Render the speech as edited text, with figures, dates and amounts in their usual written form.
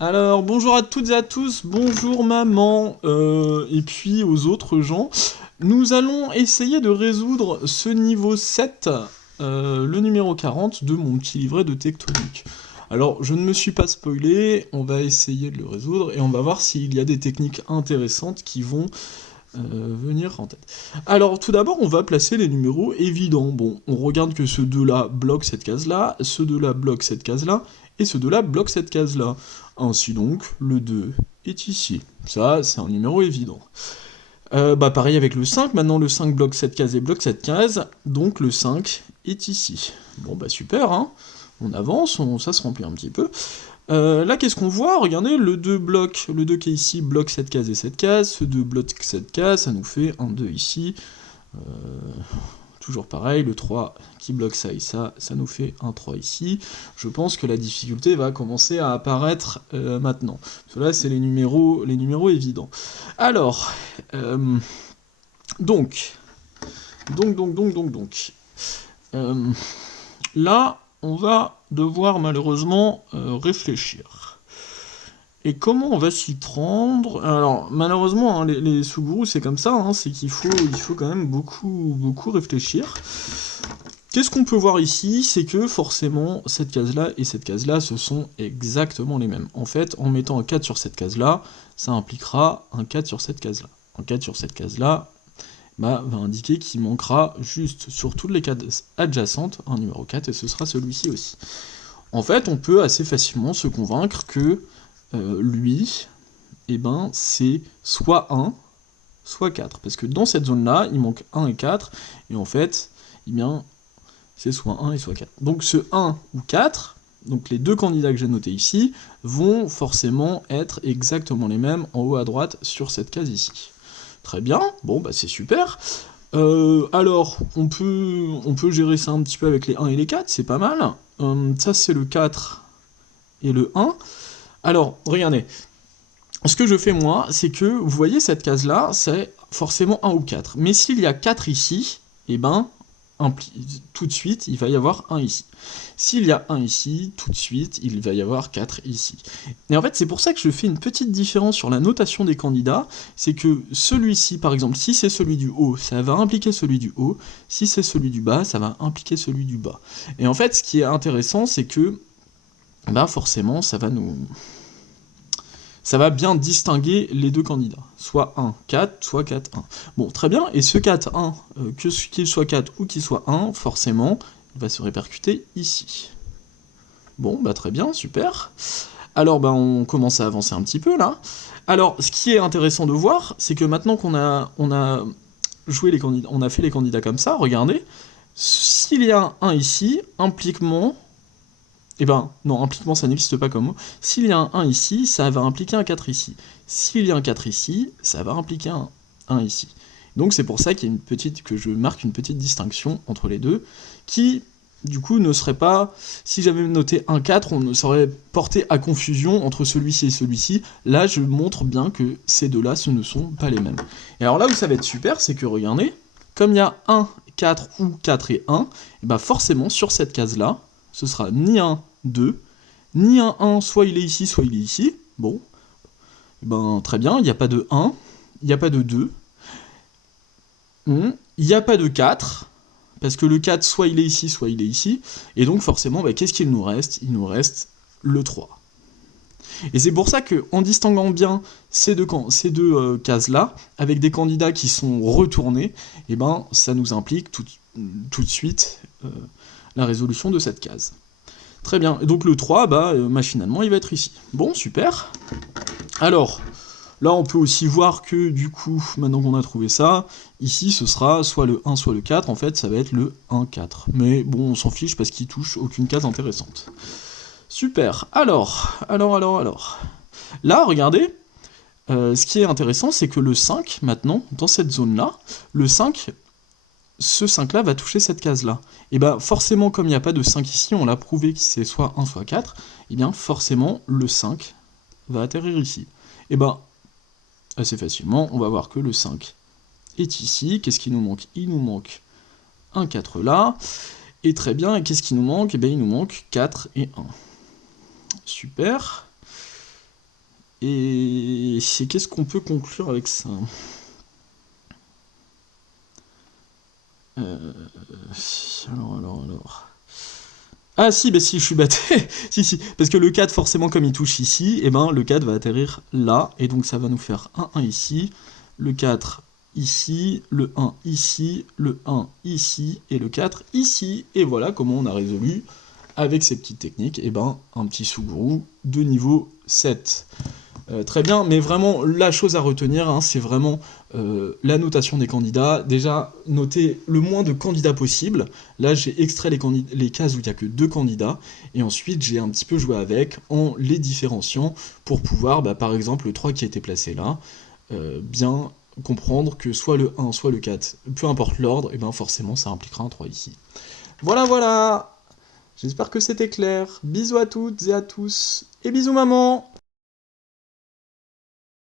Alors, bonjour à toutes et à tous, bonjour maman, et puis aux autres gens. Nous allons essayer de résoudre ce niveau 7, le numéro 40 de mon petit livret de tectonique. Alors, je ne me suis pas spoilé, on va essayer de le résoudre, et on va voir s'il y a des techniques intéressantes qui vont venir en tête. Alors, tout d'abord, on va placer les numéros évidents. Bon, on regarde que ce 2-là bloque cette case-là, ce 2-là bloque cette case-là, et ce 2-là bloque cette case-là. Ainsi donc, le 2 est ici. Ça, c'est un numéro évident. Pareil avec le 5, maintenant le 5 bloque cette case et bloque cette case, donc le 5 est ici. Bon bah super, hein. On avance, ça se remplit un petit peu. Là, qu'est-ce qu'on voit? Regardez, le 2 bloque, le 2 qui est ici bloque cette case et cette case, ce 2 bloque cette case, ça nous fait un 2 ici. Toujours pareil, le 3 qui bloque ça et ça nous fait un 3 ici. Je pense que la difficulté va commencer à apparaître maintenant. Cela, c'est les numéros évidents. Alors, donc. Là, on va devoir malheureusement réfléchir. Et comment on va s'y prendre? Alors, malheureusement, hein, les Suguru, c'est comme ça, hein, c'est qu'il faut quand même beaucoup réfléchir. Qu'est-ce qu'on peut voir ici? C'est que, forcément, cette case-là et cette case-là, ce sont exactement les mêmes. En fait, en mettant un 4 sur cette case-là, ça impliquera un 4 sur cette case-là. Un 4 sur cette case-là, va indiquer qu'il manquera juste sur toutes les cases adjacentes un numéro 4, et ce sera celui-ci aussi. En fait, on peut assez facilement se convaincre que lui, c'est soit 1, soit 4. Parce que dans cette zone-là, il manque 1 et 4, et en fait, c'est soit 1 et soit 4. Donc ce 1 ou 4, donc les deux candidats que j'ai notés ici, vont forcément être exactement les mêmes en haut à droite sur cette case ici. Très bien, bon bah c'est super. Alors, on peut gérer ça un petit peu avec les 1 et les 4, c'est pas mal. Ça c'est le 4 et le 1. Alors, regardez, ce que je fais moi, c'est que, vous voyez cette case-là, c'est forcément 1 ou 4. Mais s'il y a 4 ici, tout de suite, il va y avoir 1 ici. S'il y a 1 ici, tout de suite, il va y avoir 4 ici. Et en fait, c'est pour ça que je fais une petite différence sur la notation des candidats, c'est que celui-ci, par exemple, si c'est celui du haut, ça va impliquer celui du haut, si c'est celui du bas, ça va impliquer celui du bas. Et en fait, ce qui est intéressant, c'est que, forcément, ça va bien distinguer les deux candidats. Soit 1, 4, soit 4, 1. Bon, très bien, et ce 4, 1, qu'il soit 4 ou qu'il soit 1, forcément, il va se répercuter ici. Bon, très bien, super. Alors, on commence à avancer un petit peu, là. Alors, ce qui est intéressant de voir, c'est que maintenant qu'on a joué les candidats, on a fait les candidats comme ça, regardez, s'il y a un 1 ici, impliquement, non, impliquement ça n'existe pas comme mot. S'il y a un 1 ici, ça va impliquer un 4 ici. S'il y a un 4 ici, ça va impliquer un 1 ici. Donc c'est pour ça qu'il y a que je marque une petite distinction entre les deux, qui, du coup, ne serait pas... Si j'avais noté un 4, on serait porté à confusion entre celui-ci et celui-ci. Là, je montre bien que ces deux-là, ce ne sont pas les mêmes. Et alors là où ça va être super, c'est que, regardez, comme il y a 1, 4 ou 4 et 1, et forcément, sur cette case-là, ce sera ni un 2, ni un 1, soit il est ici, soit il est ici. Bon, très bien, il n'y a pas de 1, il n'y a pas de 2, il n'y a pas de 4, parce que le 4, soit il est ici, soit il est ici, et donc forcément, qu'est-ce qu'il nous reste? Il nous reste le 3. Et c'est pour ça qu'en distinguant bien ces deux cases-là, avec des candidats qui sont retournés, ça nous implique tout de suite la résolution de cette case. Très bien, et donc le 3, machinalement, il va être ici. Bon, super. Alors, là, on peut aussi voir que, du coup, maintenant qu'on a trouvé ça, ici, ce sera soit le 1, soit le 4, en fait, ça va être le 1, 4. Mais bon, on s'en fiche parce qu'il touche aucune case intéressante. Super, alors. Là, regardez, ce qui est intéressant, c'est que le 5, maintenant, dans cette zone-là, le 5... ce 5-là va toucher cette case-là. Et forcément, comme il n'y a pas de 5 ici, on l'a prouvé que c'est soit 1, soit 4, et bien forcément, le 5 va atterrir ici. Et assez facilement, on va voir que le 5 est ici. Qu'est-ce qui nous manque? Il nous manque un 4 là. Et très bien, et qu'est-ce qui nous manque? Il nous manque 4 et 1. Super. Et qu'est-ce qu'on peut conclure avec ça? Alors... Ah si, bah si, je suis bête. si, parce que le 4, forcément, comme il touche ici, et ben le 4 va atterrir là, et donc ça va nous faire 1 ici, le 4 ici, le 1 ici, le 1 ici, et le 4 ici. Et voilà comment on a résolu, avec ces petites techniques, et ben un petit Suguru de niveau 7. Très bien, mais vraiment, la chose à retenir, hein, c'est vraiment la notation des candidats. Déjà, noter le moins de candidats possible. Là, j'ai extrait les cases où il n'y a que 2 candidats, et ensuite, j'ai un petit peu joué avec, en les différenciant, pour pouvoir, bah, par exemple, le 3 qui a été placé là, bien comprendre que soit le 1, soit le 4, peu importe l'ordre, et bien forcément, ça impliquera un 3 ici. Voilà, voilà. J'espère que c'était clair. Bisous à toutes et à tous, et bisous maman.